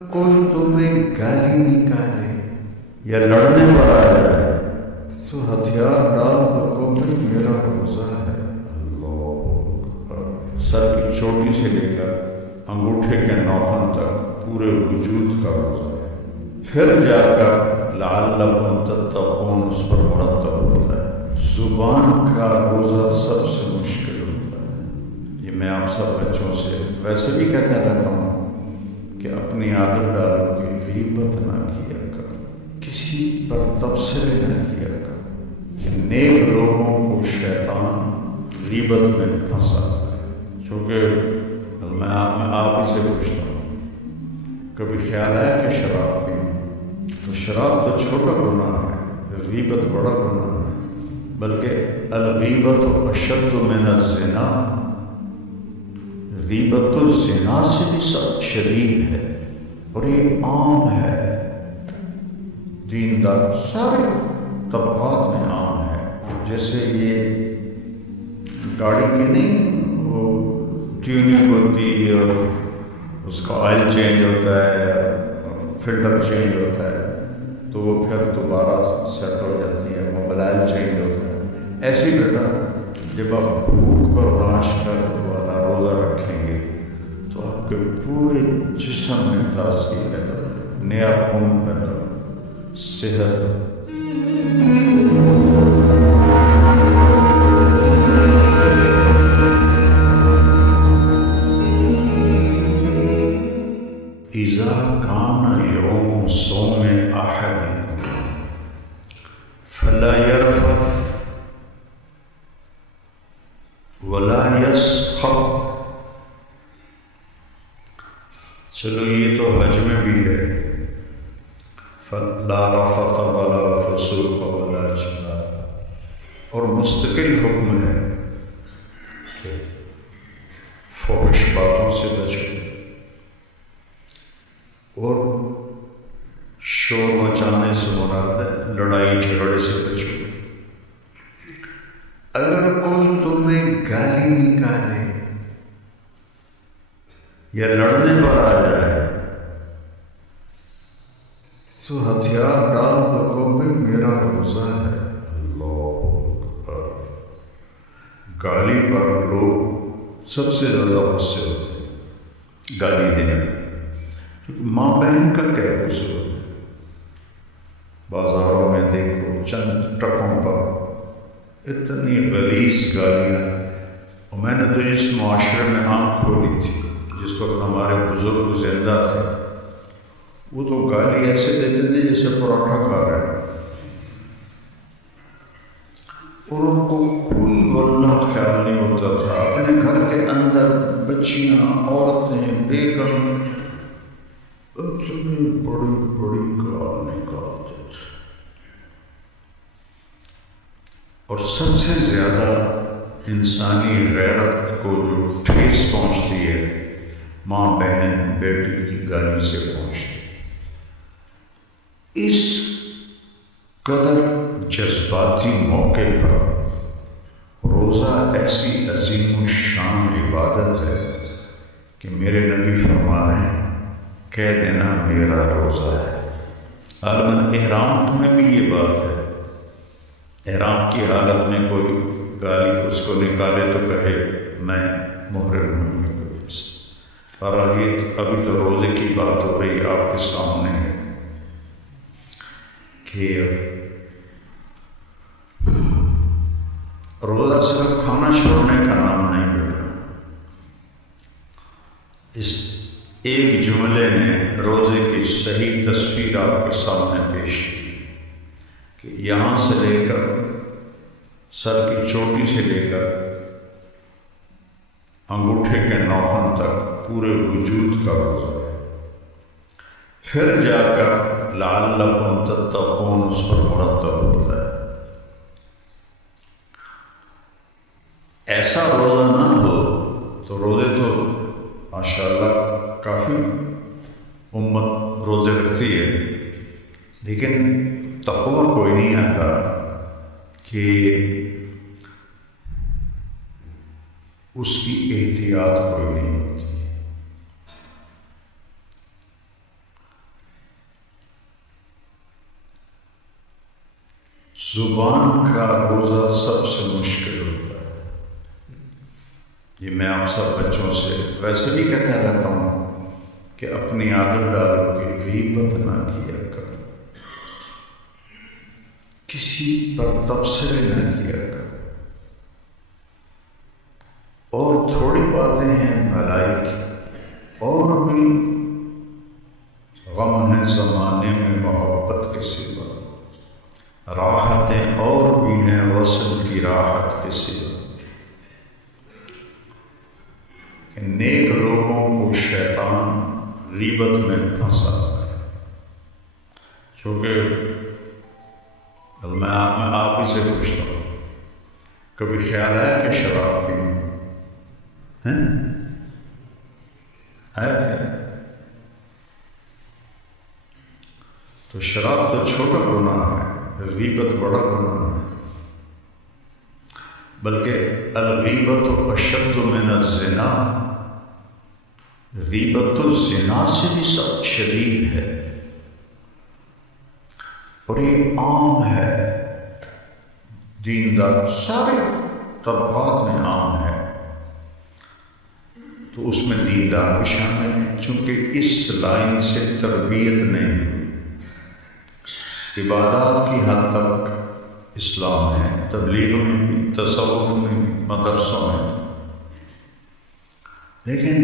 کوئی تمہیں گالی نکالے یا لڑنے پر آ جائے تو ہتھیار ڈال دو کہ میرا روزہ ہے۔ اللہ، سر کی چوٹی سے لے کر انگوٹھے کے ناخن تک پورے وجود کا روزہ ہے۔ پھر جا کر لعلکم تتقون اس پر مرتب ہوتا ہے۔ زبان کا روزہ سب سے مشکل ہوتا ہے۔ یہ میں آپ سب بچوں سے ویسے بھی کہتا رہتا ہوں کہ اپنی عادت ڈالو کہ غیبت نہ کیا کر، کسی پر تبصرے نہ کیا کر۔ نیک لوگوں کو شیطان غیبت میں پھنساتا ہے۔ چونکہ میں آپ ہی سے پوچھتا ہوں، کبھی خیال ہے کہ شراب پئیں؟ تو شراب تو چھوٹا گناہ ہے، غیبت بڑا گناہ ہے، بلکہ الغیبت اشد من الزنا، غیبت تو زنا سے بھی شدید ہے، اور یہ عام ہے، دیندار سارے طبقات میں عام ہے۔ جیسے یہ گاڑی کی نہیں وہ ٹیوننگ ہوتی ہے اور اس کا آئل چینج ہوتا ہے، فلٹر چینج ہوتا ہے، تو وہ پھر دوبارہ سیٹ ہو جاتی ہے، موبائل چینج ہوتا ہے۔ ایسے ہی بیٹا جب آپ بھوک برداشت کر والا روزہ رکھیں گے تو آپ کے پورے جسم میں تازگی پیدا ہو، نیا خون پیدا ہو، صحت۔ اذا کان یوم صوم احدکم فلا یرفث ولا یسخب۔ چلو یہ تو حج میں بھی ہے، لا رفث ولا فسوق ولا جدال، اور مستقل حکم ہے کہ فحش باتوں سے بچو اور شور مچانے سے مراد ہے لڑائی جھگڑے سے بچو۔ اگر کوئی تمہیں گالی نکالے یا لڑنے پر آ جائے تو ہتھیار ڈال دو کہ میرا روزہ ہے۔ اللہ اکبر۔ گالی پر لوگ سب سے زیادہ غصے ہوتے ہیں، گالی دینے پر، کیونکہ ماں بہن کا کیا قصور ہے؟ بازاروں میں دیکھو چند ٹرکوں پر اتنی غلیظ گالیاں، اور میں نے تو اس معاشرے میں آنکھ کھولی تھی جس وقت ہمارے بزرگ زندہ تھے، وہ تو گالی ایسے دیتے تھے جیسے پراٹھا کھا رہے ہیں، اور ان کو کوئی واللہ خیال نہیں ہوتا تھا۔ اپنے گھر کے اندر بچیاں، عورتیں، بیگم اتنی بڑی بڑی گال نکالتے تھے، اور سب سے زیادہ انسانی غیرت کو جو ٹھیس پہنچتی ہے ماں بہن بیٹی کی گالی سے پہنچتی ہے۔ اس قدر جذباتی موقع پر روزہ ایسی عظیم الشان عبادت ہے کہ میرے نبی فرما رہے ہیں کہہ دینا میرا روزہ ہے۔ عالماً احرام میں بھی یہ بات ہے، احرام کی حالت میں کوئی گالی اس کو نکالے تو کہے میں محرم ہوں۔ اور ابھی تو روزے کی بات ہو رہی آپ کے سامنے کہ روزہ صرف کھانا چھوڑنے کا نام نہیں بیٹا۔ اس ایک جملے نے روزے کی صحیح تصویر آپ کے سامنے پیش کی کہ یہاں سے لے کر سر کی چوٹی سے لے کر انگوٹھے کے ناخن تک پورے وجود کا روزہ ہے۔ پھر جا کر لعلکم تتقون اس پر مرتب ہوتا ہے۔ ایسا روزہ نہ ہو تو روزے تو ماشاءاللہ کافی امت روزے رکھتی ہے، لیکن تقویٰ کوئی نہیں آتا کہ اس کی احتیاط کوئی نہیں ہوتی۔ زبان کا روزہ سب سے مشکل ہوتا ہے. یہ میں آپ سب بچوں سے ویسے بھی کہتا رہتا ہوں کہ اپنی عادت ڈالو کہ غیبت نہ کیا کرو، کسی پر تبصرے نہ کیا کرو. اور تھوڑی باتیں ہیں بھلائی کی، اور بھی غم ہے زمانے میں محبت کے سوا، راحتیں اور بھی ہیں وصل کی راحت کے سوا. کہ نیک لوگوں کو شیطان غیبت میں پھنساتا ہے. چونکہ میں آپ ہی سے پوچھتا ہوں، کبھی خیال ہے کہ شراب پیوں؟ ہے خیال؟ تو شراب تو چھوٹا گناہ ہے، غیبت بڑا گناہ ہے. بلکہ الغیبت اشد من الزنا، غیبت تو زنا سے بھی سخت شدید ہے. اور یہ عام ہے، دیندار سارے طبقات میں عام ہے. تو اس میں دیندار بھی شامل ہیں، چونکہ اس لائن سے تربیت نہیں. عبادات کی حد تک اسلام ہے، تبلیغ میں بھی، تصوف میں بھی، مدرسوں میں بھی. لیکن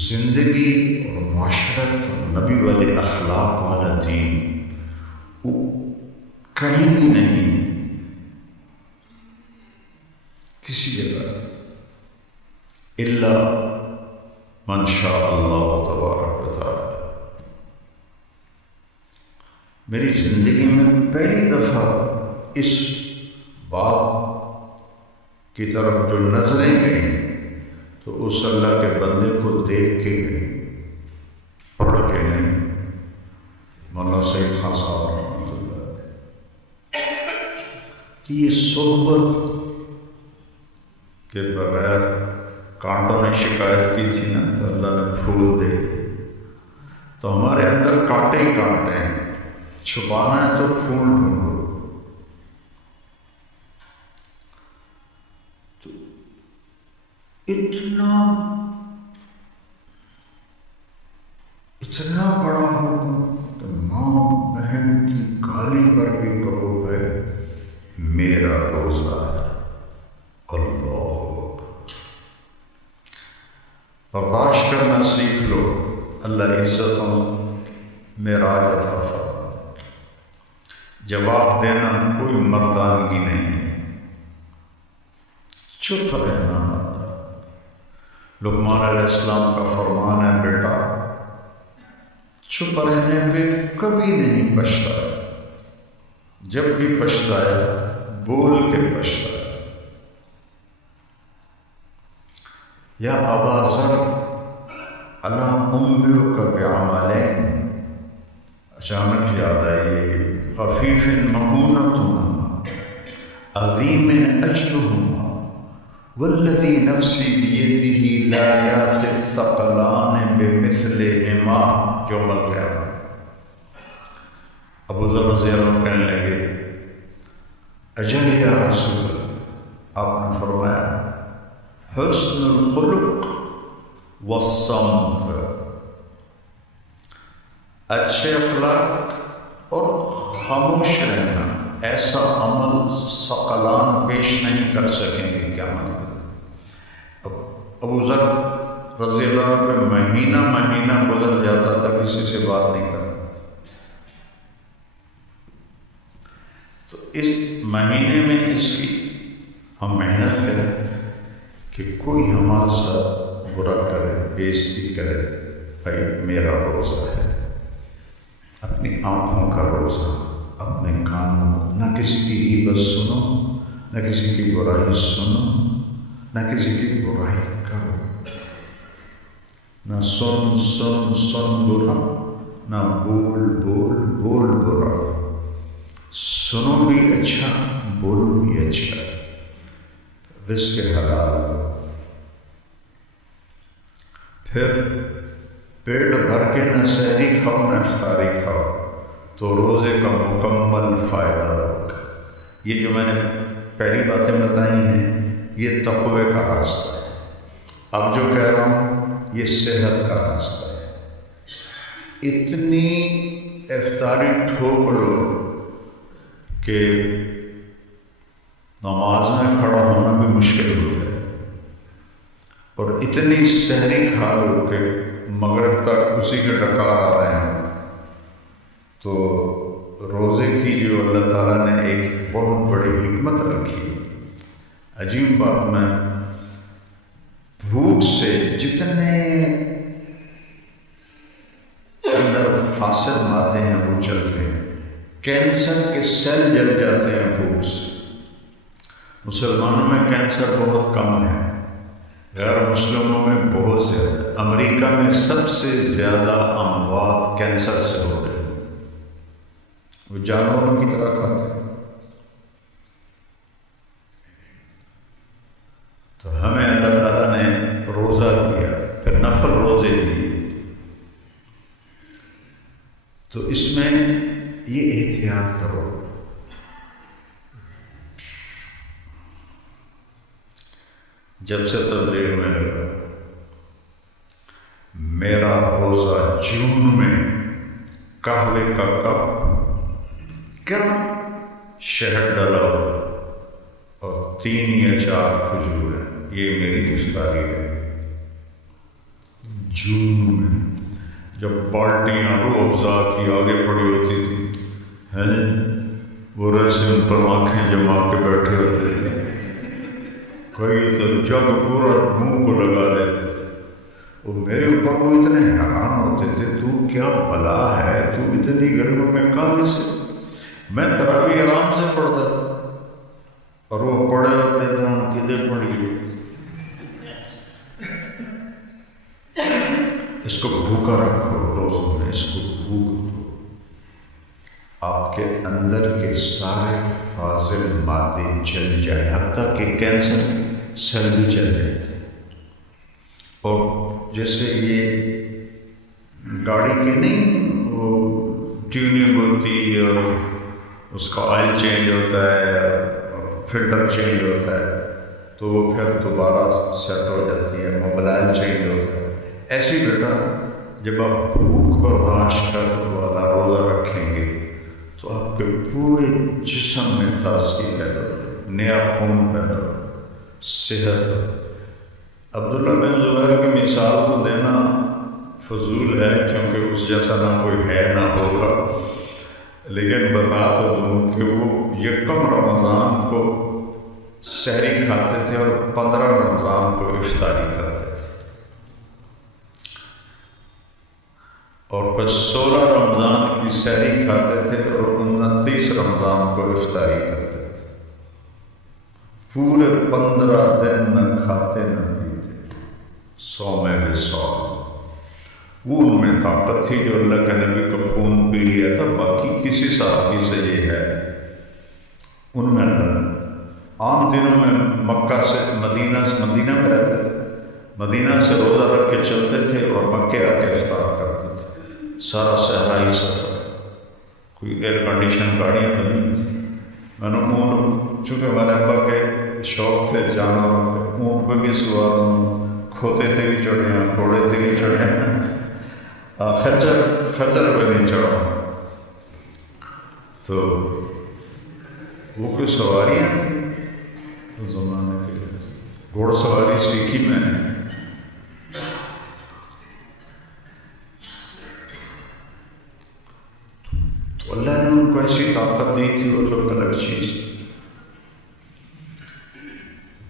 زندگی اور معاشرت اور نبی والے اخلاق والا دین وہ کہیں بھی نہیں، کسی جگہ الا من شاء اللہ تبارک و تعالی. میری زندگی میں پہلی دفعہ اس بات کی طرف جو نظریں گئیں تو اس اللہ کے بندے کو دیکھ کے گئی، پڑھ کے نہیں. مولانا سید خان صاحب رحمۃ اللہ کہ یہ صحبت کے بغیر کانٹوں نے شکایت کی تھی نا، تو اللہ نے پھول دے دی. تو ہمارے اندر کانٹے ہی کانٹے ہیں، چھپانا ہے تو پھول ڈھونڈو. تو اتنا بڑا حکم کہ ماں بہن کی گالی پر بھی کہو ہے میرا روزہ ہے. اللہ برداشت کرنا سیکھ لو، اللہ عزتوں معراج عطا فرمائے. جواب دینا کوئی مردانگی نہیں ہے، چپ رہنا مرد. لقمان علیہ السلام کا فرمان ہے، بیٹا چپ رہنے پہ کبھی نہیں پچھتایا، جب بھی پچھتایا بول کے پچھتایا. یا ابا ذر الا انبئک بعملین، اچانک یاد آئی خفیف مؤونۃ عظیم اجرہما والذی نفسی بیدہ لا یأتی الثقلان بمثلہما یوم القیامہ. ابو ذر رضی اللہ عنہ کہنے لگے اجل یا رسول اللہ. آپ نے فرمایا حسن الخلق والصمت، اچھے اخلاق اور خاموش رہنا. ایسا عمل ثقلان پیش نہیں کر سکیں گے قیامت میں. ابو ذر رضی اللہ عنہ پہ مہینہ مہینہ گزر جاتا تھا، کسی سے بات نہیں کرتا. تو اس مہینے میں اس کی ہم محنت کریں کہ کوئی ہمارے ساتھ برا کرے، بےعزتی کرے. بھائی میرا روزہ ہے، اپنی آنکھوں کا روزہ، اپنے کانوں کو نہ کسی کی غیبت سنو، نہ کسی کی برائی سنو، نہ کسی کی برائی کرو. نہ سن سن سن برا، نہ بول بول بول برا. سنو بھی اچھا، بولو بھی اچھا. رزق حلال. پھر پیٹ بھر کے نہ سحری کھاؤ نہ افطاری کھاؤ تو روزے کا مکمل فائدہ ہوگا. یہ جو میں نے پہلی باتیں بتائی ہیں یہ تقوی کا راستہ ہے. اب جو کہہ رہا ہوں یہ صحت کا راستہ ہے. اتنی افطاری ٹھوک لو کہ نماز میں کھڑا ہونا بھی مشکل ہو جائے، اور اتنی سحری کھا لو کہ مغرب تک اسی کے ڈکار آ رہے ہیں. تو روزے کی جو اللہ تعالیٰ نے ایک بہت بڑی حکمت رکھی. عجیب بات، میں بھوک سے جتنے اندر فاسد مادے ہیں وہ جلتے ہیں. کینسر کے سیل جل جاتے ہیں بھوک سے. مسلمانوں میں کینسر بہت کم ہے، غیر مسلموں میں بہت زیادہ. امریکہ میں سب سے زیادہ اموات کینسر سے ہو رہے ہیں. وہ جانوروں کی طرح کھاتے ہیں. تو ہمیں اللہ تعالیٰ نے روزہ دیا، پھر نفل روزے دیے. تو اس میں یہ احتیاط کرو. جب سے تبلیغ میں لگا، میرا روزہ جون میں قہوے کا کپ گرم شہد ڈلا ہوا اور 3 یا 4 کھجور ہے، یہ میری افطاری ہے. جون میں جب بالٹیاں روح افزا کی آگے پڑی ہوتی تھی، وہ رسے ان پر آنکھیں جما کے بیٹھے ہوتے تھے. کئی تو جگ پورا منہ کو لگا لیتے تھے. وہ میرے اوپر وہ اتنے حیران ہوتے تھے، تو کیا بلا ہے، تو اتنی گرمی میں کہاں سے. میں تراویح آرام سے پڑھتا تھا اور وہ پڑھے ہوتے تھے، ان کی دل پڑی گئی. اس کو بھوکا رکھو روزوں میں، اس کو بھوک دو. آپ کے اندر کے سارے فاضل مادے چل جائیں، حتیٰ کہ کینسر سیل بھی چل جاتے. اور جیسے یہ گاڑی کی نہیں وہ ٹیوننگ ہوتی ہے اور اس کا آئل چینج ہوتا ہے، فلٹر چینج ہوتا ہے، تو وہ پھر دوبارہ سیٹ ہو جاتی ہے، موبائل چینج ہوتا ہے. ایسے بیٹا جب آپ بھوک برداشت کر والا روزہ رکھیں گے تو آپ کے پورے جسم میں تازگی پیدا ہو، نیا خون پیدا ہو، صحت. عبداللہ بن زبیر کی مثال تو دینا فضول ہے کیونکہ اس جیسا نہ کوئی ہے نہ ہوگا، لیکن بتا تو دوں کہ وہ 1 رمضان کو سحری کھاتے تھے اور 15 رمضان کو افطاری کرتے تھے، اور پھر 16 رمضان کی سحری کھاتے تھے اور 29 رمضان کو افطاری کرتے تھے. پورے 15 دن نہ کھاتے نہ پیتے، 100 میں بھی 100. وہ ان میں طاقت تھی جو اللہ کے نبی کا خون پی لیا تھا. باقی کسی صحابی سے یہ ہے ان میں عام دنوں میں مکہ سے مدینہ میں رہتے تھے، مدینہ سے روزہ رکھ کے چلتے تھے اور مکے آ کے افطار کرتے تھے. سارا صحرائی سفر، کوئی ایئر کنڈیشن گاڑیاں تو نہیں تھی. میں نے اونٹ، چونکہ ہمارے ابا کے شوق تھے جانوروں کے، اونٹ پہ بھی سوار ہوں، کھوتے پہ بھی چڑھے ہیں، گھوڑے پہ بھی چڑھے ہیں، خچر پہ نہیں چڑھا. تو وہ کوئی سواریاں تھیں اس زمانے کے. گھوڑ سواری سیکھی میں نے. تو اللہ نے ان کو ایسی طاقت دی تھی، وہ تو الگ چیز.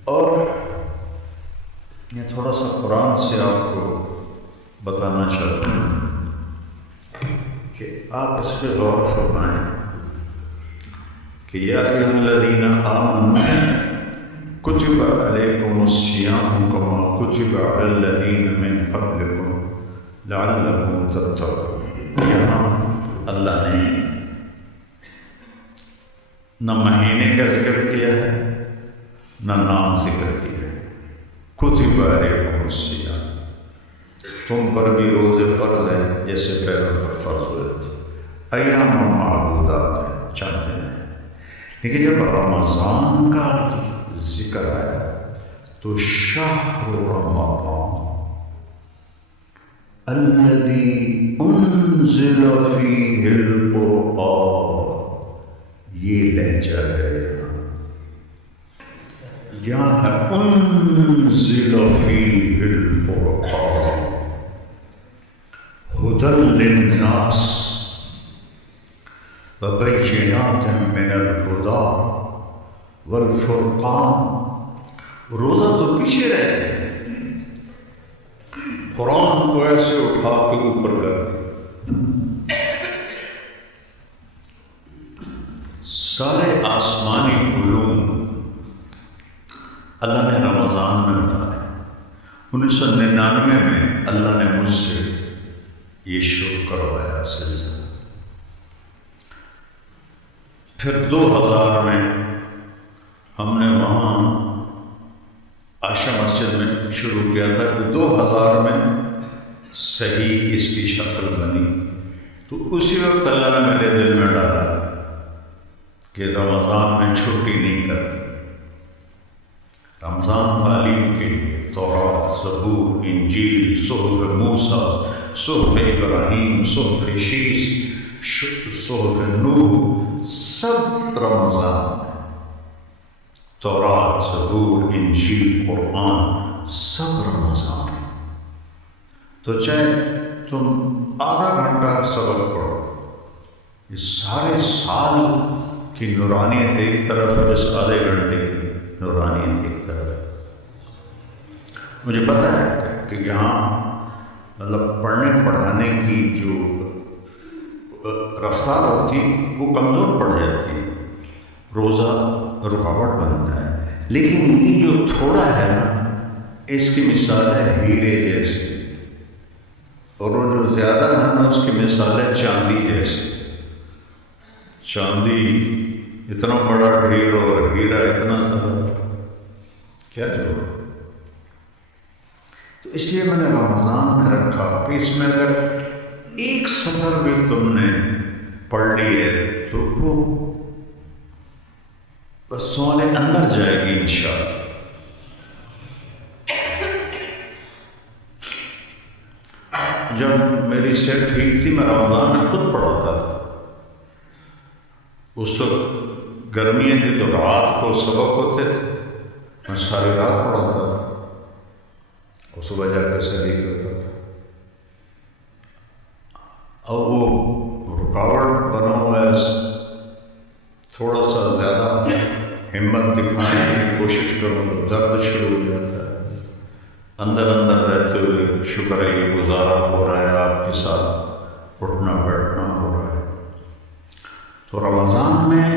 اور یہ تھوڑا سا قرآن سے آپ کو بتانا چاہتا ہوں کہ آپ اس پہ غور فرمائیں کہ یا ایھا الذین آمنوا کتب علیکم الصیام کما کتب علی الذین من قبلکم لعلکم تتقون. یہاں اللہ نے نہ مہینے کا ذکر کیا ہے نہ نام ذکر کیا ہے. کتب علیکم الصیام، تم پر بھی روزے فرض ہیں جیسے پہلے پر فرض ہوئے تھے. ایام معدودات ہیں، چند دن ہیں. لیکن جب رمضان کا ذکر آیا تو شہر رمضان الذی انزل فیہ القرآن، یہ لہجہ ہے یہاں ہے انزل فیہ القرآن ہدی للناس وبینات من الہدی والفرقان۔ روزہ تو پیچھے رہ گئے، قرآن کو ایسے اٹھا کے اوپر کر دیا۔ سارے آسمانی علوم اللہ نے رمضان میں اتارے۔ 1999 میں اللہ نے مجھ سے یہ شروع کروایا سلسلہ، پھر 2000 میں ہم نے وہاں عائشہ مسجد میں شروع کیا تھا، کہ 2000 میں صحیح اس کی شکل بنی، تو اسی وقت اللہ نے میرے دل میں ڈالا کہ رمضان میں چھٹی نہیں کرتی، رمضان تعلیم کے لیے تورات، زبور، انجیل، صحف موسیٰ، صحف ابراہیم، صحف شیس، صحف نوح، سب رمضان، تورات، زبور، انجیل، قرآن، سب رمضان۔ تو چاہے تم آدھا گھنٹہ سبق پڑھو، اس سارے سال کی نورانیت ایک طرف ہے، اس آدھے گھنٹے کی نورانیت ایک طرف ہے۔ مجھے پتہ ہے کہ یہاں مطلب پڑھنے پڑھانے کی جو رفتار ہوتی وہ کمزور پڑ جاتی ہے، روزہ رکاوٹ بنتا ہے، لیکن یہ جو تھوڑا ہے نا، اس کی مثال ہے ہیرے جیسے، اور وہ جو زیادہ ہے نا، اس کی مثال ہے چاندی جیسے۔ چاندی اتنا بڑا ڈھیر اور ہیرا اتنا سارا، کیا جوڑ؟ تو اس لیے میں نے رمضان میں رکھا کہ اس میں اگر ایک سطر بھی تم نے پڑھ لی ہے تو وہ بس سونے اندر جائے گی انشاءاللہ۔ جب میری صحت ٹھیک تھی میں رمضان میں خود پڑھاتا تھا، اس وقت گرمیاں تھی تو رات کو سبق ہوتے تھے، میں ساری رات پڑھاتا تھا اور صبح جا کے سحری کرتا تھا۔ اب وہ رکاوٹ بنا ہوا ہے، تھوڑا سا زیادہ ہمت دکھانے کی کوشش کروں تو درد شروع ہو جاتا ہے، اندر اندر رہتے ہوئے شکر ہے یہ گزارا ہو رہا ہے، آپ کے ساتھ اٹھنا بیٹھنا ہو رہا ہے۔ تو رمضان میں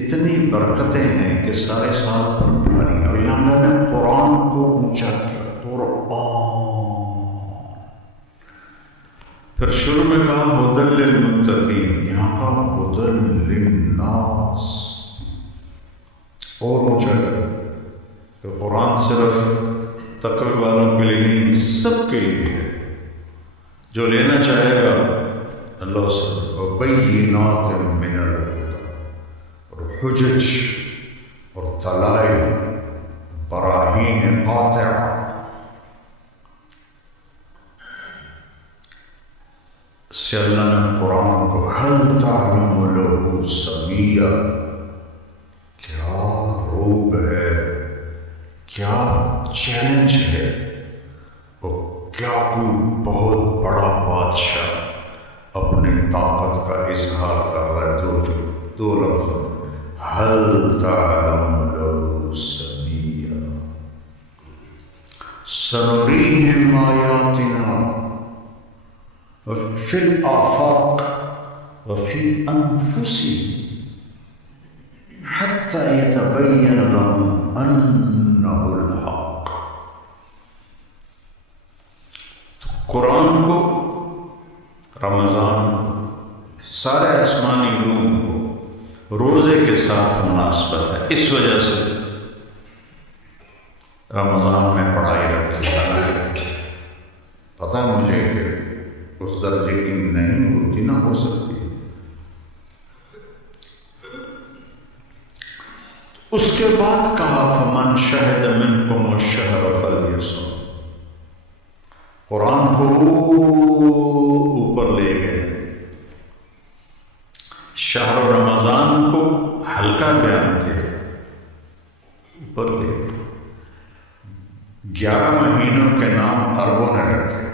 اتنی برکتیں ہیں کہ سارے سال پر بھاری ہیں، اور یہاں اللہ نے قرآن کو اونچا کیا، قرآن، پھر شروع میں کہا ہدی للمتقین، یہاں کہا ہدی للناس، اور اونچا کیا کہ قرآن صرف تقوی والوں کے لیے نہیں، سب کے لیے ہے، جو لینا چاہے گا اللہ سے۔ وبینات من الہدی، اور حجج اور دلائل، براہین قاطعہ، سے اللہ نے قرآن کو هل تعلم له سمیہ، کیا روب ہے، کیا چیلنج ہے، اور کیا کوئی بہت بڑا بادشاہ اپنی طاقت کا اظہار کر رہا ہے، دو لفظ هل تعلم له سمیہ، سنریہم آیاتنا وفی الآفاق وفی انفسہم حتی یتبین لهم انہ الحق۔ تو قرآن کو، رمضان کو، سارے آسمانی علوم کو روزے کے ساتھ مناسبت ہے، اس وجہ سے رمضان میں پڑھائی رکھی ہے۔ پتہ ہے مجھے کہ اس درجے کی نہیں ہوتی، نہ ہو سکتی، کے بعد کہا فمن شہد منکم الشہر فلیصم، قرآن کو اوپر لے گئے، شہر رمضان کو ہلکا بیان کیا، اوپر لے گئے۔ 11 مہینوں کے نام عربوں نے رکھے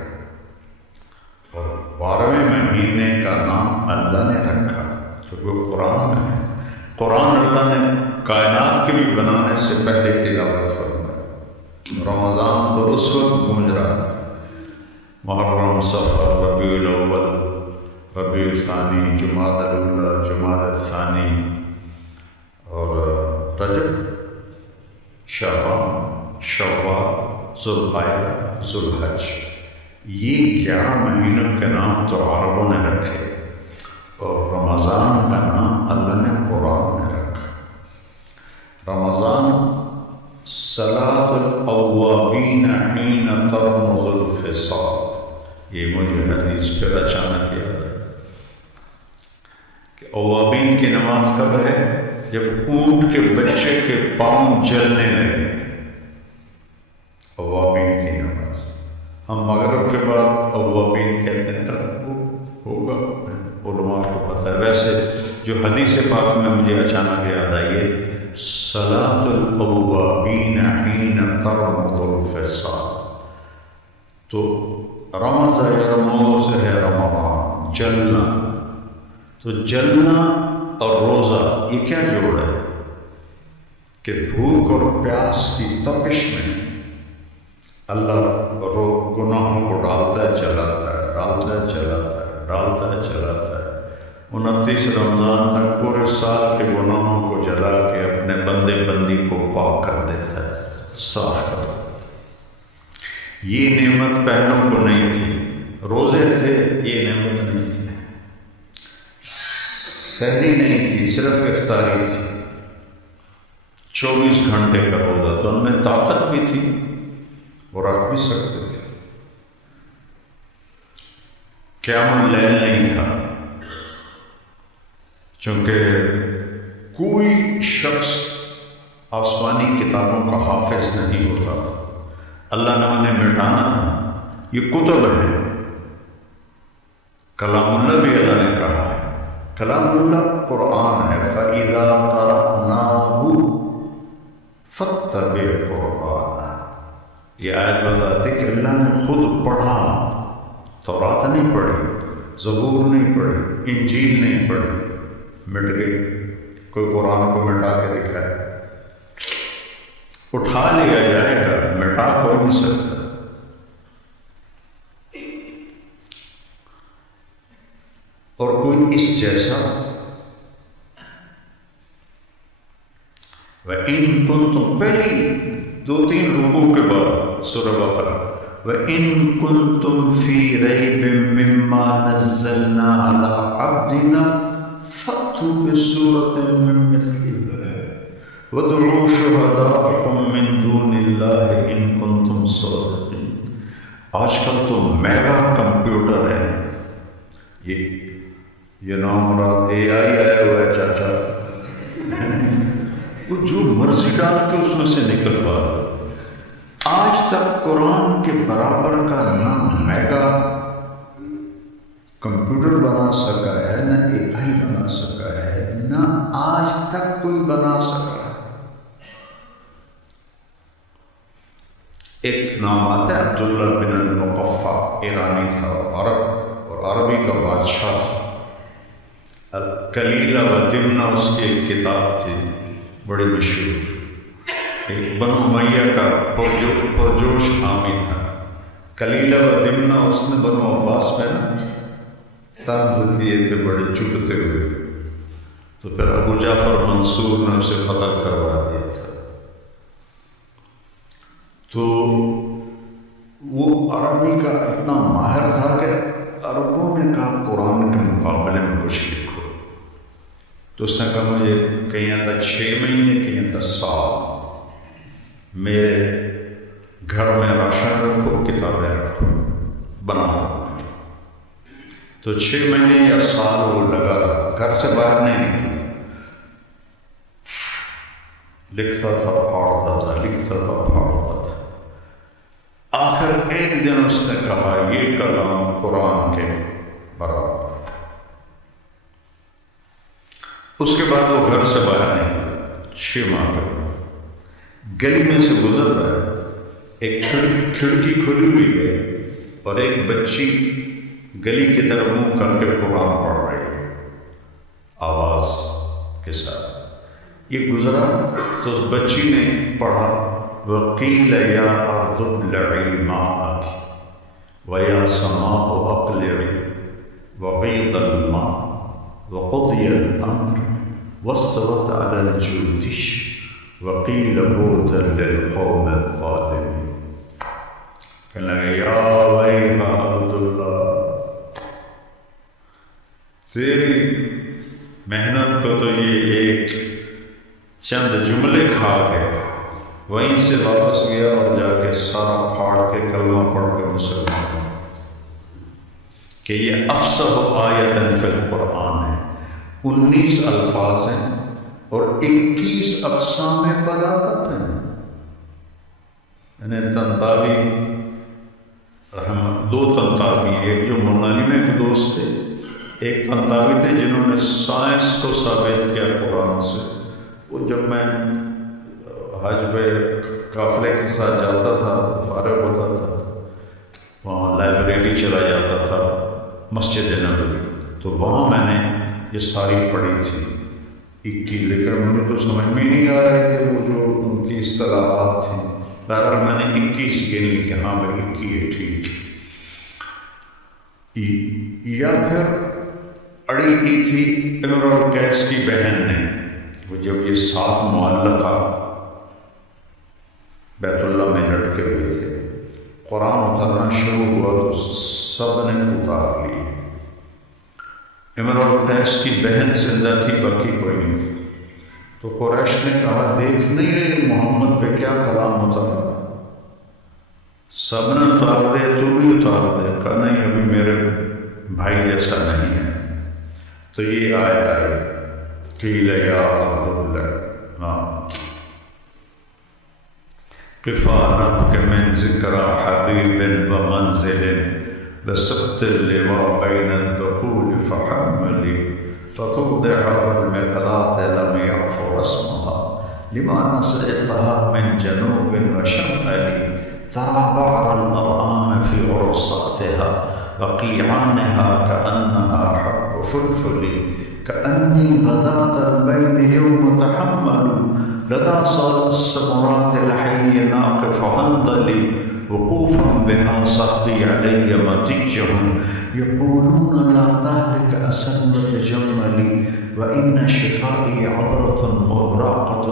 اور 12ویں مہینے کا نام اللہ نے رکھا، کیونکہ وہ قرآن میں ہے۔ قرآن اللہ نے کائنات کے بھی بنانے سے پہلے تلاوت فرمائی۔ رمضان تو اس وقت گونج رہا تھا، محرم، صفر، ربیع الاول، ربیع الثانی، جمادی الاولی، جمادی الثانی، اور رجب، شعبان، شوال، ذوالقعدہ، ذوالحج۔ یہ 11 مہینوں کے نام تو عربوں نے رکھے اور رمضان کا نام اللہ نے قرآن میں رکھا۔ رمضان صلاۃ الاوابین حین ترمض الفصال، یہ مجھے حدیث پھر اچانک یاد ہے کہ اوابین کی نماز کب ہے؟ جب اونٹ کے بچے کے پاؤں جلنے لگے، اوابین کی نماز۔ ہم مغرب کے بعد اوابین کہتے ہیں، ہوگا علماء کو پتہ ہے۔ ویسے جو حدیث پاک میں مجھے اچانک یاد آئی ہے، صلاۃ الاوابین حین ترمض الفصال، تو رمض یرمض سے ہے رمضان، جلنا۔ تو جلنا اور روزہ یہ کیا جوڑ ہے کہ بھوک اور پیاس کی تپش میں اللہ گناہوں کو ڈالتا ہے چلاتا ہے، ڈالتا ہے چلاتا ہے، ڈالتا ہے چلاتا ہے۔ 29 رمضان تک پورے سال کے گناہوں کو جلا کے اپنے بندے بندی کو پاک کر دیتا ہے، صاف کر دیتا ہے۔ یہ نعمت پہلوں کو نہیں تھی، روزے تھے یہ نعمت نہیں تھی، سحری نہیں تھی، صرف افطاری تھی، 24 گھنٹے کا روزہ، تو ان میں طاقت بھی تھی اور رکھ بھی سکتے تھے۔ قیام اللیل نہیں تھا، چونکہ کوئی شخص آسمانی کتابوں کا حافظ نہیں ہوتا تھا، اللہ نے انہیں مٹانا تھا۔ یہ کتب ہے، کلام اللہ بھی اللہ نے کہا ہے، کلام اللہ قرآن ہے، فَإِذَا قَرَأْنَاهُ فَاتَّبِعْ قُرْآنَهُ۔ یہ آیت بتاتی کہ اللہ نے خود پڑھا، تورات نہیں پڑھی، زبور نہیں پڑھی، انجیل نہیں پڑھی، مٹ گئی۔ کوئی قرآن کو مٹا کے دکھائے، اٹھا لیا جائے گا، مٹا کوئی نہیں سکتا۔ اور کوئی اس جیسا وَإِن كُنتُم، پہلی 2-3 رکوع کے بعد سورہ بقرہ، وَإِن كُنتُم فِي رَيْبٍ مِّمَّا نَزَّلْنَا عَلَىٰ عَبْدِنَا فَأْتُوا بِسُورَةٍ مِّن مِّثْلِهِ وَادْعُوا شُهَدَاءَكُم مِّن دُونِ اللَّهِ إِن كُنتُم صَادِقِينَ۔ آج کل تو میگا کمپیوٹر ہے، یہ نام مراد AI آیا ہوا ہے چاچا، وہ جو مرضی ڈال کے اس میں سے نکلوا۔ آج تک قرآن کے برابر کا نہ میگا کمپیوٹر بنا سکا ہے، نہ AI بنا سکا ہے، نہ آج تک کوئی بنا سکا ہے۔ ایک نام آتا ہے عبداللہ بن المقفع، ایرانی تھا، عرب اور عربی کا بادشاہ تھا۔ کلیلہ و دمنہ اس کی ایک کتاب تھی بڑی مشہور، ایک بنو امیہ کا پرجوش حامی تھا۔ کلیلہ و دمنہ اس نے بنو عباس میں طنز دیے تھے بڑے چبھتے ہوئے، تو پھر ابو جعفر منصور نے اسے قتل کروا دیا تھا۔ تو وہ عربی کا اتنا ماہر تھا کہ عربوں نے کہا قرآن کے مقابلے میں کچھ لکھو، تو اس نے کہا مجھے کہیں تھا 6 مہینے، کہیں تھا سال، میرے گھر میں راشن رکھو، کتابیں رکھو، بنا دو۔ تو 6 مہینے یا سال وہ لگا رہا، گھر سے باہر نہیں نکلا، لکھتا تھا پھاڑتا تھا، لکھتا تھا پھاڑتا تھا۔ آخر ایک دن اس نے کہا یہ کلام قرآن کے برابر۔ اس کے بعد وہ گھر سے باہر نکلا، 6 ماہ کے بعد گلی میں سے گزر رہا ہے، ایک کھڑکی کھلی ہوئی ہے اور ایک بچی گلی کی طرف منہ کر کے قرآن پڑھ رہی ہے آواز کے ساتھ۔ یہ گزرا تو اس بچی نے پڑھا وَقِيلَ يَا أَرْضُ ابْلَعِي مَاءَكِ وَيَا سَمَاءُ أَقْلِعِي وَغِيضَ الْمَاءُ وَقُضِيَ الْأَمْرُ وَاسْتَوَتْ عَلَى الْجُودِيِّ وَقِيلَ بُعْدًا لِلْقَوْمِ الظَّالِمِينَ۔ کہنے لگے یا ویحا عبداللہ، تیری محنت کو تو یہ ایک چند جملے کھا گئے۔ وہیں سے واپس گیا اور جا کے سارا پھاڑ کے کلمہ پڑھ کے مسلمان ہوا کہ یہ افصح آیت فی القرآن ہے، 19 الفاظ ہیں اور 21 اقسام بلاغت ہیں۔ یعنی تنتاوی دو تنتاوی، ایک جو منالمے کے دوست تھے، ایک تنتاوی تھے جنہوں نے سائنس کو ثابت کیا قرآن سے۔ وہ جب میں حج پہ قافلے کے ساتھ جاتا تھا، فارغ ہوتا تھا، وہاں لائبریری چلا جاتا تھا مسجد نبوی، تو وہاں میں نے یہ ساری پڑھی تھی 21، لیکن مجھے تو سمجھ میں نہیں آ رہے تھے وہ جو ان کی اصطلاحات تھیں۔ بہرحال میں نے 21 گن لی کہ ہاں بھائی 21 ہے، ٹھیک ہے۔ یا پھر اڑی کی تھی امرؤ القیس کی بہن نے، وہ جب یہ 7 معلقہ بیت اللہ میں لٹکے ہوئے تھے، قرآن اترنا شروع ہوا تو سب نے اتار لی۔ امرؤ القیس کی بہن زندہ تھی، باقی کوئی نہیں تھی۔ تو قریش نے کہا دیکھ نہیں رہے محمد پہ کیا کلام اتر رہا، سب نے اتار دے تو بھی اتار دے۔ کہا نہیں، ابھی میرے بھائی جیسا نہیں ہے۔ تو یہ آیت آئی قیل یا عبد اللہ کفا نبک من ذکر حبیب ومنزل بسبت اللواء بین الدخول فحملی فتوضع فالمقلات لم يعفر اسمها لما نسيتها من جنوب وشمال ترى بعر الأرآم في عرصاتها وقيعانها كأنها حب فلفل كأني غداة البين يوم تحمل لدى السمرات الحي ناقف عندلي وقوفا بها صحبي علي متيجهم يقولون لا ذلك أسنة جملي وإن شفائي عبرة مغراقة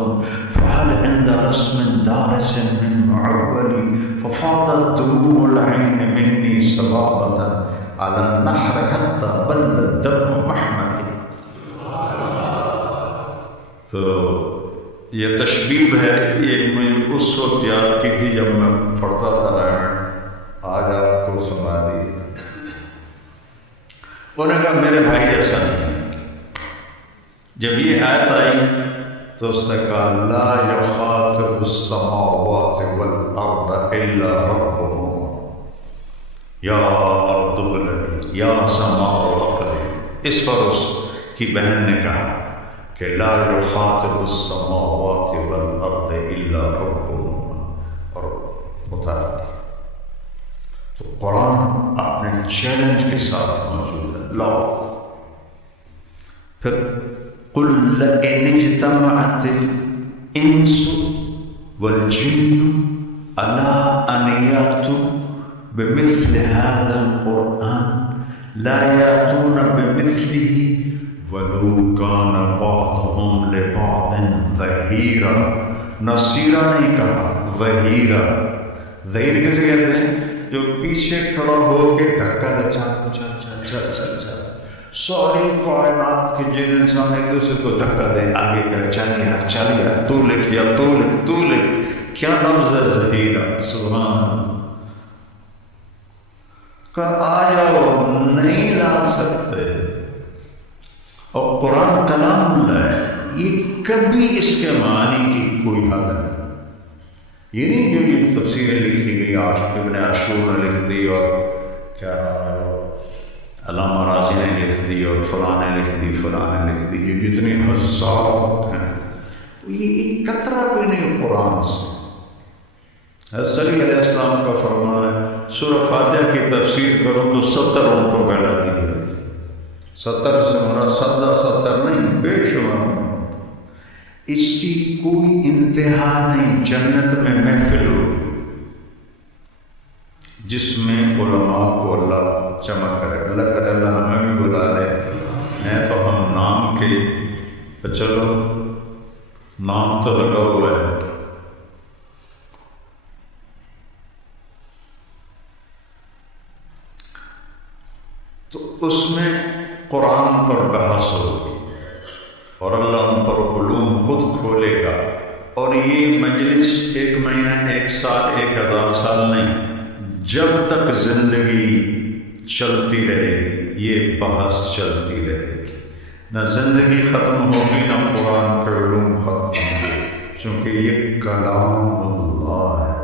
فهل عند رسم دارس من معولي ففاضت دموع العين مني سبابة على النحر حتى بل الدم محملي۔ تو یہ تشبیب ہے، یہ مجھے اس وقت یاد کی تھی جب میں پڑھتا تھا رائن، آج آپ کو سنا دی۔ انہوں نے کہا میرے بھائی جیسا نہیں ہے۔ جب یہ آیت آئی تو اس نے کہا لا یخاطب السماوات والارض الا ربهم یا ارض ابلعی یا سماء اقلعی۔ اس پر اس کی بہن نے کہا کہ لا یخاطب السماوات والارض الا ربهم، اور اتار دی۔ تو قرآن اپنے چیلنج کے ساتھ موجود ہے۔ لا پھر قل لئن اجتمعت الانس والجن على ان ياتوا بمثل هذا القرآن لا ياتون بمثله ولو كان بعضهم لبعض ظهيرا۔ نصیرہ نہیں کہا، ظہیرہ۔ ظہیر کسے کہتے ہیں؟ جو پیچھے کھڑا ہو کے دھکا دے چل چل چل چل چل چل، ساری کائنات کے جن انسان ایک دوسرے کو دھکا دے، آگے کرے چل یار چل یار، تو لکھ یا تو لکھ تو لکھ۔ کیا لفظ ہے ظہیرہ، سبحان اللہ۔ کہ آ جاؤ، نہیں لا سکتے۔ اور قرآن کلام اللہ ہے، یہ کبھی اس کے معنی کی کوئی حد نہیں۔ یہ نہیں جو یہ تفسیریں لکھی گئی، ابن عاشور نے لکھ دی اور کیا نام ہے علامہ راضی نے لکھ دی اور فلاں نے لکھ دی، فلاں نے لکھ دی، جو جتنی ہزار ہیں یہ ایک قطرہ بھی نہیں قرآن سے۔ حضرت علی علیہ السلام کا فرمان ہے سورہ فاتحہ کی تفسیر کرو تو 70 ان کو پہلا دی جاتی، 70 سے مراد 70 نہیں، بے شمار۔ اس کی کوئی انتہا نہیں۔ جنت میں محفل ہوگی جس میں علماء کو اللہ جمع کرے، اللہ کرے اللہ ہمیں بھی بلا لے، ہیں تو ہم نام کے، چلو نام تو لگا ہوا ہے۔ تو اس میں قرآن پر بحث ہوگی اور اللہ ان پر علوم خود کھولے گا، اور یہ مجلس 1 مہینہ، 1 سال، 1000 سال نہیں، جب تک زندگی چلتی رہے گی یہ بحث چلتی رہے گی، نہ زندگی ختم ہوگی نہ قرآن کے علوم ختم ہوں گے، چونکہ یہ کلام اللہ ہے۔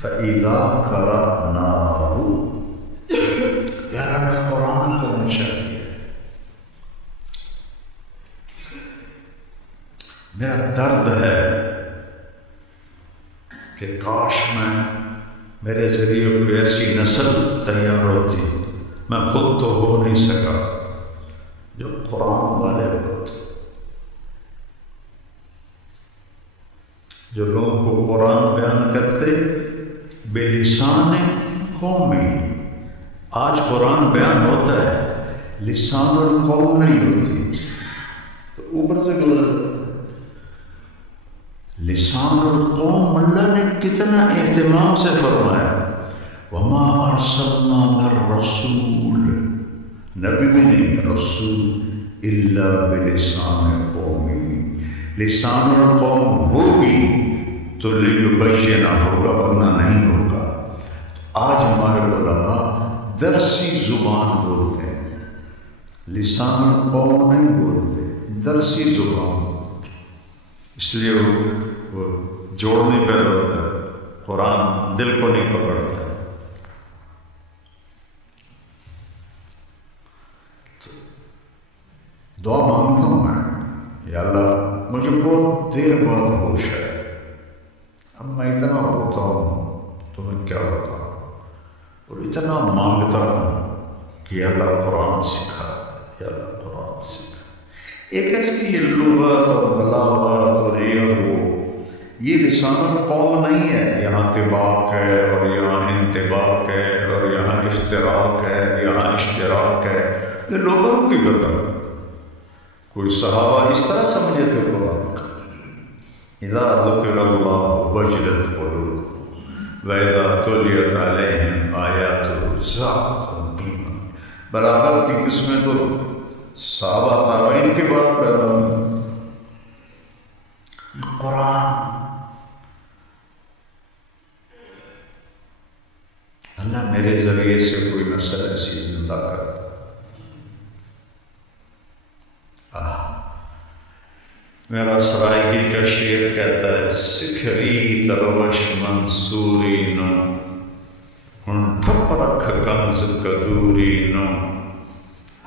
فَإِذَا قَرَأْنَاهُ، یار ہمیں قرآن کو چاہیے۔ میرا درد ہے کہ کاش میرے ذریعے کوئی ایسی نسل تیار ہوتی، میں خود تو ہو نہیں سکا، جو قرآن والے ہوتے، جو لوگوں کو قرآن بیان کرتے بے لسان قومی۔ آج قرآن بیان ہوتا ہے، لسان القوم نہیں ہوتی، تو اوپر سے گزر لسان القوم اللہ نے کتنا اہتمام سے فرمایا، وما ارسلنا من رسول، نبی بھی نہیں رسول، الا بلسان قومی، لسان القوم ہوگی تو لیبین ہوگا ورنہ نہیں ہوگا۔ آج ہمارے علماء درسی زبان بولتے ہیں، لسان القوم نہیں بولتے، درسی زبان، اس لیے وہ جوڑ نہیں پیدا ہوتا ہے، قرآن دل کو نہیں پکڑتا ہے۔ دعا مانگتا ہوں میں، یا اللہ مجھے بہت دیر بعد ہوش ہے، اب میں اتنا ہوتا ہوں تمہیں کیا بتاؤں، اور اتنا مانگتا ہوں کہ یا اللہ قرآن سکھا، یا اللہ قرآن سکھا۔ ایک ہے اس کی یہ لغت اور بلاغت اور یہ لسان القوم نہیں ہے، یہاں طباق ہے اور یہاں انطباق ہے اور یہاں افتراق ہے، یہاں اشتراک ہے، یہ لوگوں کی بتا۔ کوئی صحابہ اس طرح سمجھے تھے قرآن کا، اذا ذکر اللہ وجلت قلوبهم واذا تلیت علیہم آیاتہ زادتہم ایمانا۔ بلاغت کی قسمیں تو صحابہ تابعین کے بعد پیدا ہوئی۔ قرآن اللہ میرے ذریعے سے کوئی نسل ایسی زندہ کرتا۔ میرا سرائیگی کا شعر کہتا ہے، سکھری تروش منصوری نو ہن ٹھپ رکھ کنز کدوری نو،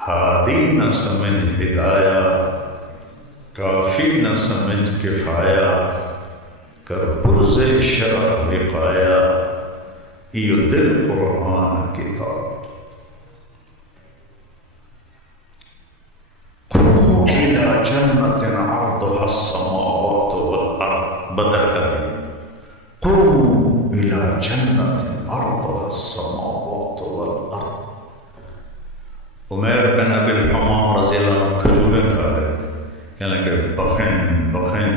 ہادی نہ سمجھ ہدایہ کافی نہ سمجھ کفایہ، کر برز شرع وقایا، ایو دل قرآن کتاب۔ قوموا إلى جنة عرضها السماوات والأرض، بدر کا دن، قوموا إلى جنة عرضها السماوات والأرض۔ عمیر بن ابی الحمام رضی اللہ عنہ کھجوریں کھا رہے تھے، کہنے لگے بخن بخن،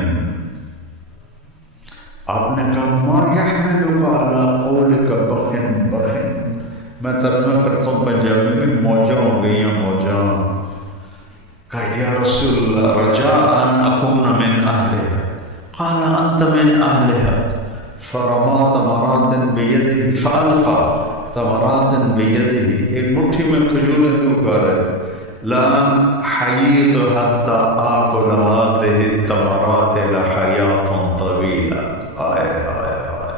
آپ نے کہا ما یحملک علی قولک بخن بخن، میں ترجمہ کرتا ہوں پنجابی میں، موجاں ہو گئی ہیں موجاں۔ کہا یا رسول اللہ رجاء ان اکون من اہلها، قال انت من اہلها، فرما تمرات بیدہ فالقا تمرات بیدہ، ایک مٹھی میں کھجوریں تو اگا رہے، لا ان نسيت حتى آكل هذه التمرات لحياة طويلة. آئے آئے آئے آئے.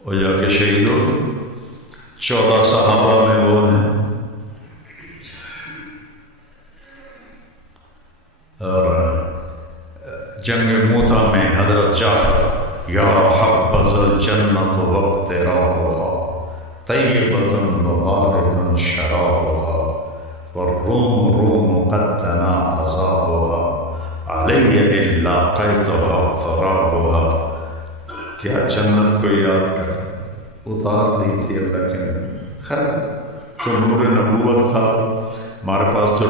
وہ جا کے شہید ہو. 14 صحابہ میں وہ ہیں. اور جنگ موتا میں حضرت جعفر یا حبذا الجنت واقترابها طیبة وباردة شرابها والروم روم قد تنا عذابها علی ان لاقیتها ضرابها. کیا جنت کو یاد کر اتار دی تھی اللہ کے نبی. خیر تو نور نبوت تھا ہمارے پاس تو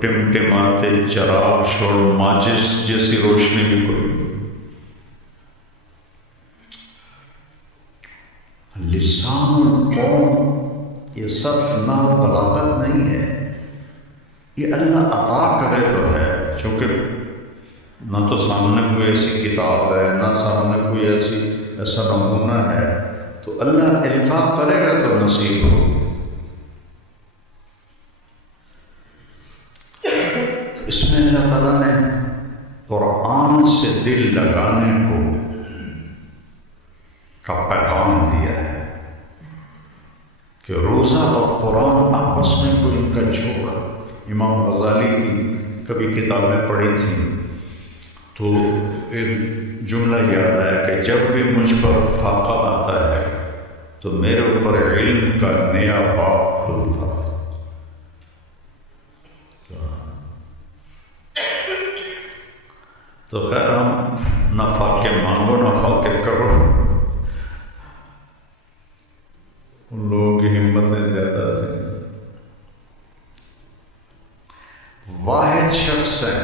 ٹمٹماتے چراغ شور ماچس جیسی روشنی بھی کوئی. لسان القوم یہ صرف نہ بلاغت نہیں ہے، یہ اللہ عطا کرے تو ہے. چونکہ نہ تو سامنے کوئی ایسی کتاب ہے، نہ سامنے کوئی ایسا نمونہ ہے، تو اللہ القاء کرے گا تو نصیب ہو. تو اس میں اللہ تعالیٰ نے قرآن سے دل لگانے کا پیغام دیا ہے کہ روزہ اور قرآن آپس میں کوئی ان کا جوڑ. امام غزالی کی کبھی کتابیں پڑھی تھیں تو ایک جملہ یاد آیا کہ جب بھی مجھ پر فاقہ آتا ہے تو میرے اوپر علم کا نیا باب کھلتا ہے. تو خیر ہم نہ فاقے مانگو نہ فاقے کرو. ان لوگوں کی ہمتیں زیادہ تھیں. واحد شخص ہے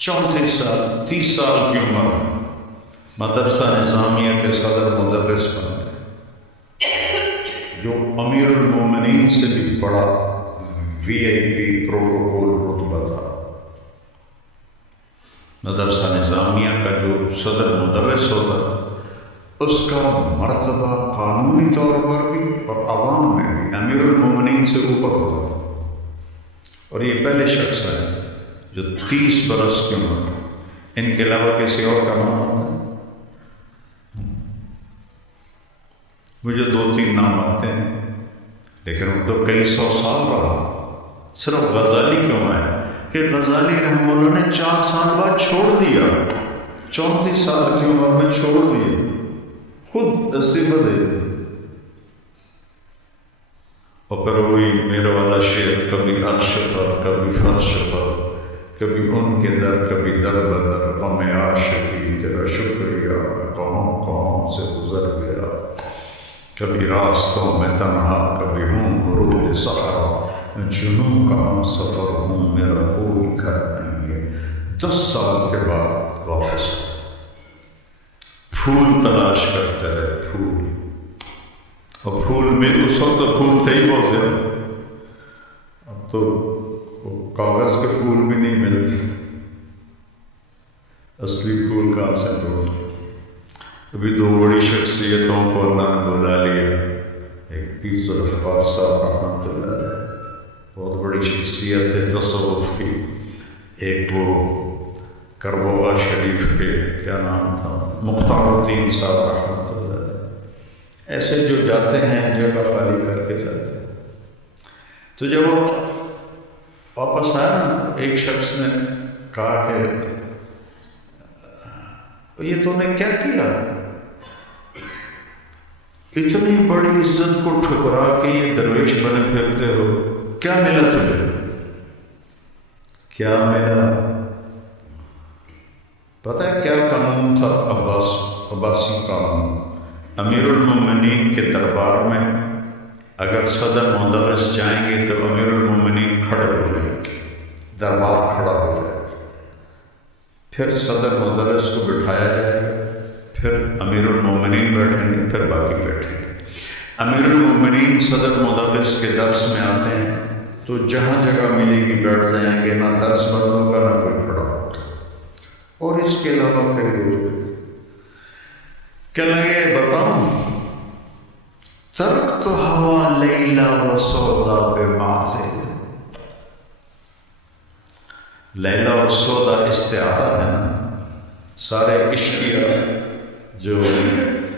34 سال 30 سال کی عمر میں مدرسہ نظامیہ کے صدر مدرس بن گئے، جو امیر المومنین سے بھی بڑا VIP پروٹوکول رتبہ تھا. مدرسہ نظامیہ کا جو صدر مدرس ہوتا تھا اس کا مرتبہ قانونی طور پر بھی اور عوام میں بھی امیر المومنین سے اوپر ہوتا تھا. اور یہ پہلے شخص ہے جو 30 برس کی عمر. ان کے علاوہ کسی اور کا نام آتا ہے؟ مجھے 2-3 نام آتے ہیں لیکن وہ تو کئی 100 سال رہا. صرف غزالی کیوں ہے کہ غزالی رحمہ اللہ نے 4 سال بعد چھوڑ دیا. 34 سال کی عمر میں چھوڑ دیا، خود استعفیٰ دے دیا. اور پھر وہی میرا والا شعر، کبھی عرش پر کبھی فرش پر، کبھی ان کے در کبھی در بدر، غم عاشقی تیرا شکریہ کہاں کہاں سے گزر گیا. کبھی راستوں میں تنہا کبھی ہوں ورود صحرا، جنوں کا ہم سفر ہوں میرا کوئی گھر نہیں ہے. 10 سال کے بعد واپس پھول تلاش کرتے رہے. پھول اور پھول میں اس وقت تو پھول تھے ہی بہت زیادہ. اب تو کاغذ کے پھول بھی نہیں ملتے، اصلی پھول کہاں سے ڈھونڈ. ابھی 2 بڑی شخصیتوں کو اللہ نے بلا لیا. ایک پیر ذوالفقار صاحب رحمۃ اللہ علیہ، بہت بڑی شخصیت ہے تصوف کی. ایک وہ کربوغا شریف کے کیا نام تھا، مختار الدین صاحب رحمۃ اللہ علیہ. ایسے جو جاتے ہیں جگہ خالی کر کے جاتے ہیں. تو جب وہ واپس آیا نا، ایک شخص نے کہا کہ یہ تو نے کیا کیا، اتنی بڑی عزت کو ٹھکرا کے یہ درویش بنے پھرتے ہو، کیا ملا تجھے؟ کیا ملا؟ پتہ ہے کیا قانون تھا؟ عباسی قانون. امیر المومنین کے دربار میں اگر صدر مدرس جائیں گے تو امیر المومنین کھڑے ہو جائیں گے، دربار کھڑا ہو جائے گا. پھر صدر مدرس کو بٹھایا جائے گا، پھر امیر المومنین بیٹھیں گے، پھر باقی بیٹھیں گے. امیر المومنین صدر مدرس کے درس میں آتے ہیں تو جہاں جگہ ملے گی بیٹھ جائیں گے، نہ درس بند ہوگا نہ کوئی کھڑا ہوگا. اور اس کے علاوہ کئی لوگ کہ لگے بتاؤں ترکتها لیلا و سودا بمعزل. لیلا و سودا استعارہ ہے نا، سارے عشقیہ جو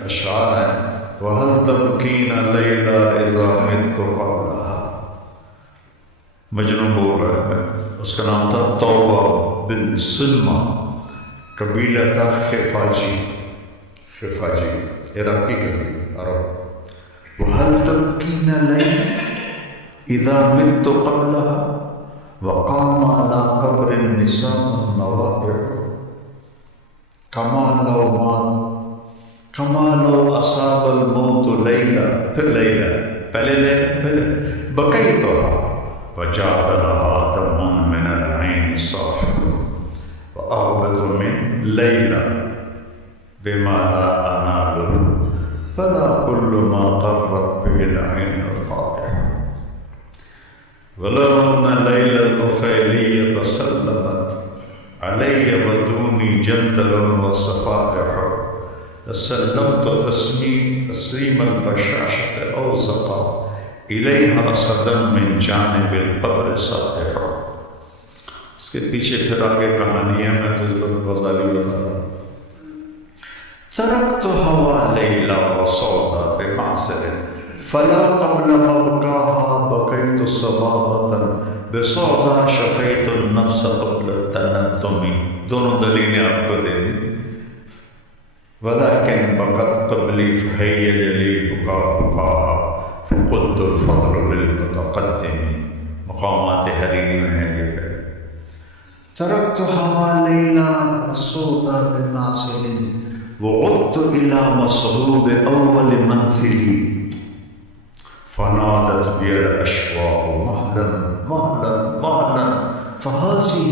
اشعار ہیں، وَهَلْ تَبْكِينَ لَيْلَا إِذَا مِتُّ قَبْلَهَا. مجنون بول رہا ہے، اس کا نام تھا توبہ بن سلمہ، قبیلہ تھا خفاجی عراقی قبیلہ عرب. وَهَلْ تَبْكِينَ لَيْلَا إِذَا مِتُّ قَبْلَهَا وَقَامَ عَلَى قَبْرِ النِّسَاءُ النَّوَائِعُ كَمَا لَوْ أَصَابَ الْمَوْتُ لَيْلًا. پھر لیلہ پہلے بقيتها وجاء لها دم من العين صافٍ وأهبط من ليلى بما لا أناله فلا كل ما قرت به العين الطائع. ولو أن ليلى الأخيلية سلمت علي ودوني جندل وصفائح لسلمت تسليم البشاشة أوزق إليها صدى من جانب القبر صائح. اس کے پیچھے پھر آگے کہانی ہے، میں تو غزالی بتا رہا ہوں. ترکتها لیلا وسودا بمعزل فلا قبل مبقاها بقيت صبابة بسودا شفيت النفس قبل التندم. دونوں دلیلیں آپ کو دے دی. ولكن بقت قبلي فهيج لي بكاؤها فقلت الفضل للمتقدم. مقامات حریری میں ہے یہ پہلے. ترکتها لیلا وسودا بمعزل وعدت إلى مصروب أول منزلي فنادت بي الأشواق مهلا مهلا مهلا فهذه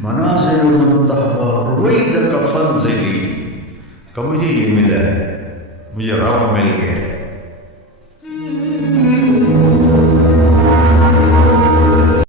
منازل من تهوى رويدك فانزلي. کہ مجھے یہ ملا ہے، مجھے رب مل گیا.